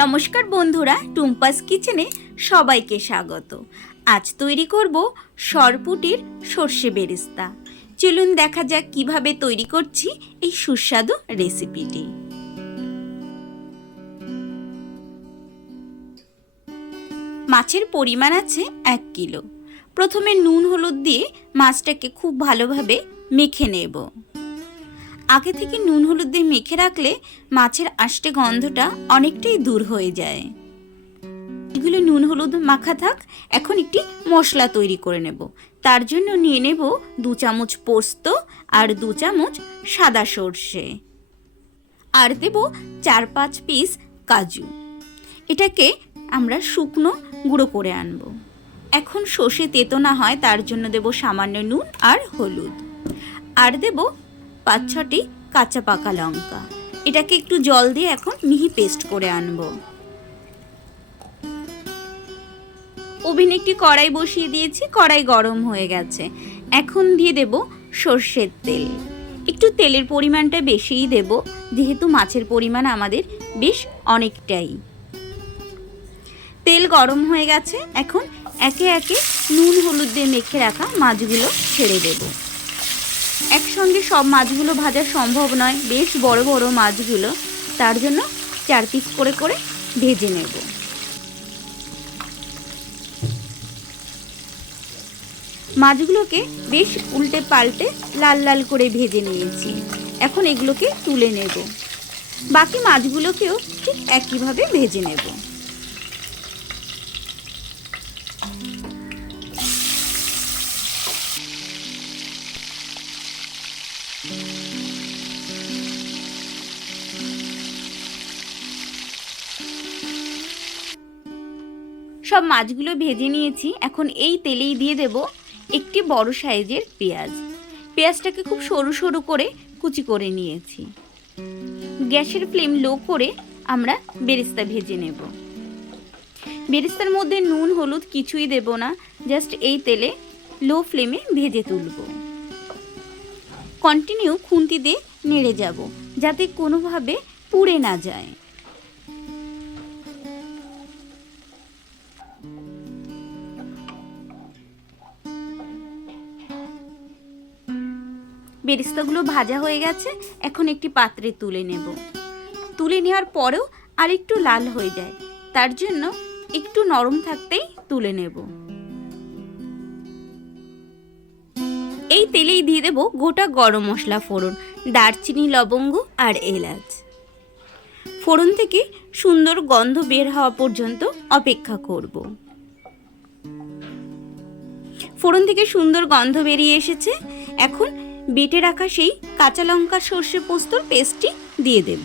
নমস্কার বন্ধুরা, টুম্পাস কিচেনে সবাইকে স্বাগত। আজ তৈরি করব সরপুঁটির সর্ষে বেরেস্তা। চলুন দেখা যাক কিভাবে তৈরি করছি এই সুস্বাদু রেসিপিটি। মাছের পরিমাণ আছে 1 কিলো। প্রথমে নুন হলুদ দিয়ে মাছটাকে খুব ভালোভাবে মেখে নেব। আগে থেকে নুন হলুদ দিয়ে মেখে রাখলে মাছের আষ্টে গন্ধটা অনেকটাই দূর হয়ে যায়। এগুলো নুন হলুদ মাখা থাক, এখন একটি মশলা তৈরি করে নেব। তার জন্য নিয়ে নেব 2 চামচ পোস্ত আর 2 চামচ সাদা সর্ষে, আর দেব 4-5 পিস কাজু। এটাকে আমরা শুকনো গুঁড়ো করে আনবো। এখন সর্ষে তেতো না হয় তার জন্য দেব সামান্য নুন আর হলুদ, আর দেব 5-6টি কাঁচা পাকা লঙ্কা। এটাকে একটু জল দিয়ে এখন মিহি পেস্ট করে আনব। ওভেনে একটি কড়াই বসিয়ে দিয়েছি, কড়াই গরম হয়ে গেছে। এখন দিয়ে দেব সর্ষের তেল। একটু তেলের পরিমাণটা বেশিই দেব, যেহেতু মাছের পরিমাণ আমাদের বেশ অনেকটাই। তেল গরম হয়ে গেছে, এখন একে একে নুন হলুদ দিয়ে মেখে রাখা মাছগুলো ছেড়ে দেব। একসঙ্গে সব মাছগুলো ভাজা সম্ভব নয়, বেশ বড় বড় মাছগুলো, তার জন্য 4 পিস করে করে ভেজে নেব। মাছগুলোকে বেশ উল্টে পাল্টে লাল লাল করে ভেজে নিয়েছি। এখন এগুলোকে তুলে নেব। বাকি মাছগুলোকেও ঠিক একইভাবে ভেজে নেব। সব মাছগুলো ভেজে নিয়েছি। এখন এই তেলেই দিয়ে দেব একটি বড় সাইজের পেঁয়াজ। পেঁয়াজটাকে খুব সরু সরু করে কুচি করে নিয়েছি। গ্যাসের ফ্লেম লো করে আমরা বেরেস্তা ভেজে নেব। বেরেস্তার মধ্যে নুন হলুদ কিছুই দেব না, জাস্ট এই তেলে লো ফ্লেমে ভেজে তুলব। কন্টিনিউ খুন্তি দিয়ে নেড়ে যাব, যাতে কোনোভাবে পুড়ে না যায়। বেরেস্তাগুলো ভাজা হয়ে গেছে, এখন একটি পাত্রে তুলে নেব। তুলে নেওয়ার পরেও আরেকটু লাল হয়ে যায়, তার জন্য একটু নরম থাকতেই তুলে নেব। এই তেলেই দিয়ে দেব গোটা গরম মশলা ফোড়ন, দারচিনি, লবঙ্গ আর এলাচ। ফোড়ন থেকে সুন্দর গন্ধ বের হওয়া পর্যন্ত অপেক্ষা করব। ফোড়ন থেকে সুন্দর গন্ধ বেরিয়ে এসেছে। এখন বেটে রাখা সেই কাঁচা লঙ্কা সর্ষে পোস্তর পেস্টটি দিয়ে দেব।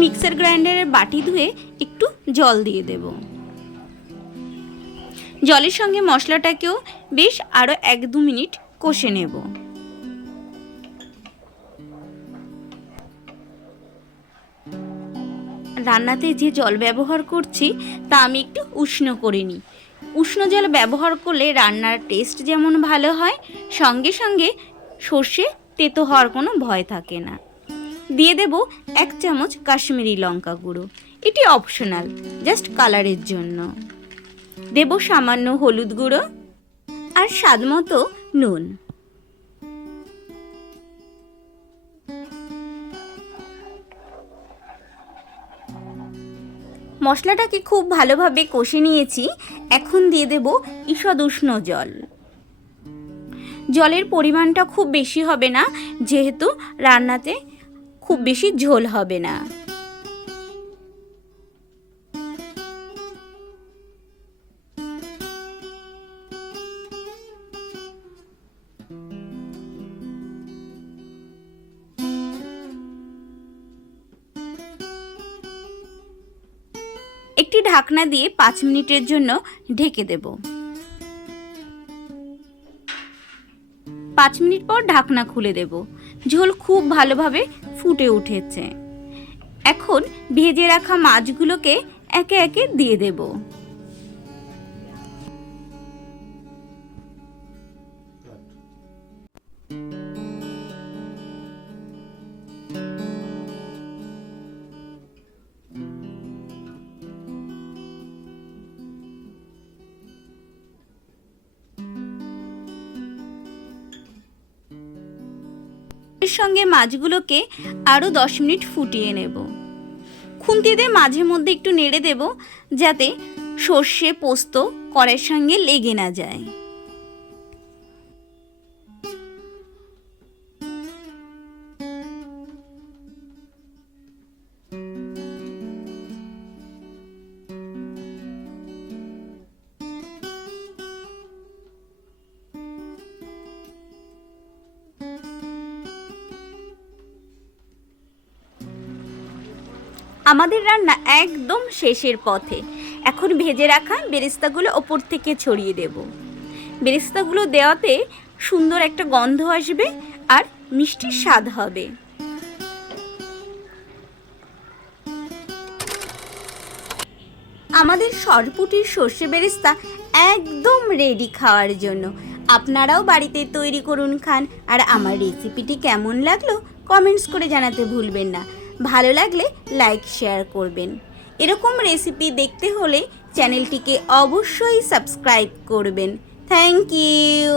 মিক্সার গ্রাইন্ডারের বাটি ধুয়ে একটু জল দিয়ে দেব। জলের সঙ্গে মশলাটাকেও বেশ আরো 1-2 মিনিট কষে নেব। রান্নাতে যে জল ব্যবহার করছি তা আমি একটু উষ্ণ করে নিই। উষ্ণ জল ব্যবহার করলে রান্নার টেস্ট যেমন ভালো হয়, সঙ্গে সঙ্গে সর্ষে তেতো হওয়ার কোনো ভয় থাকে না। দিয়ে দেব 1 চামচ কাশ্মীরি লঙ্কা গুঁড়ো। এটি অপশনাল, জাস্ট কালারের জন্য। দেব সামান্য হলুদ গুঁড়ো আর স্বাদমতো নুন। মশলাটাকে খুব ভালোভাবে কষে নিয়েছি। এখন দিয়ে দেব ঈষৎ উষ্ণ জল। জলের পরিমাণটা খুব বেশি হবে না, যেহেতু রান্নাতে খুব বেশি ঝোল হবে না। একটি ঢাকনা দিয়ে 5 মিনিটের জন্য ঢেকে দেব। 5 মিনিট পর ঢাকনা খুলে দেব। ঝোল খুব ভালোভাবে ফুটে উঠেছে। এখন ভেজে রাখা মাছগুলোকে একে একে দিয়ে দেব। এর সঙ্গে মাছগুলোকে আরও 10 মিনিট ফুটিয়ে নেব। খুন্তি দিয়ে মাঝে মধ্যে একটু নেড়ে দেব যাতে সর্ষে পোস্ত কড়াইয়ের সঙ্গে লেগে না যায়। আমাদের রান্না একদম শেষের পথে। এখন ভেজে রাখা বেরেস্তাগুলো ওপর থেকে ছড়িয়ে দেব। বেরেস্তাগুলো দেওয়াতে সুন্দর একটা গন্ধ আসবে আর মিষ্টির স্বাদ হবে। আমাদের সরপুঁটির সর্ষে বেরেস্তা একদম রেডি খাওয়ার জন্য। আপনারাও বাড়িতে তৈরি করুন, খান। আর আমার রেসিপিটি কেমন লাগলো কমেন্টস করে জানাতে ভুলবেন না। ভালো লাগলে লাইক শেয়ার করবেন। এরকম রেসিপি দেখতে হলে চ্যানেলটিকে অবশ্যই সাবস্ক্রাইব করবেন। Thank you.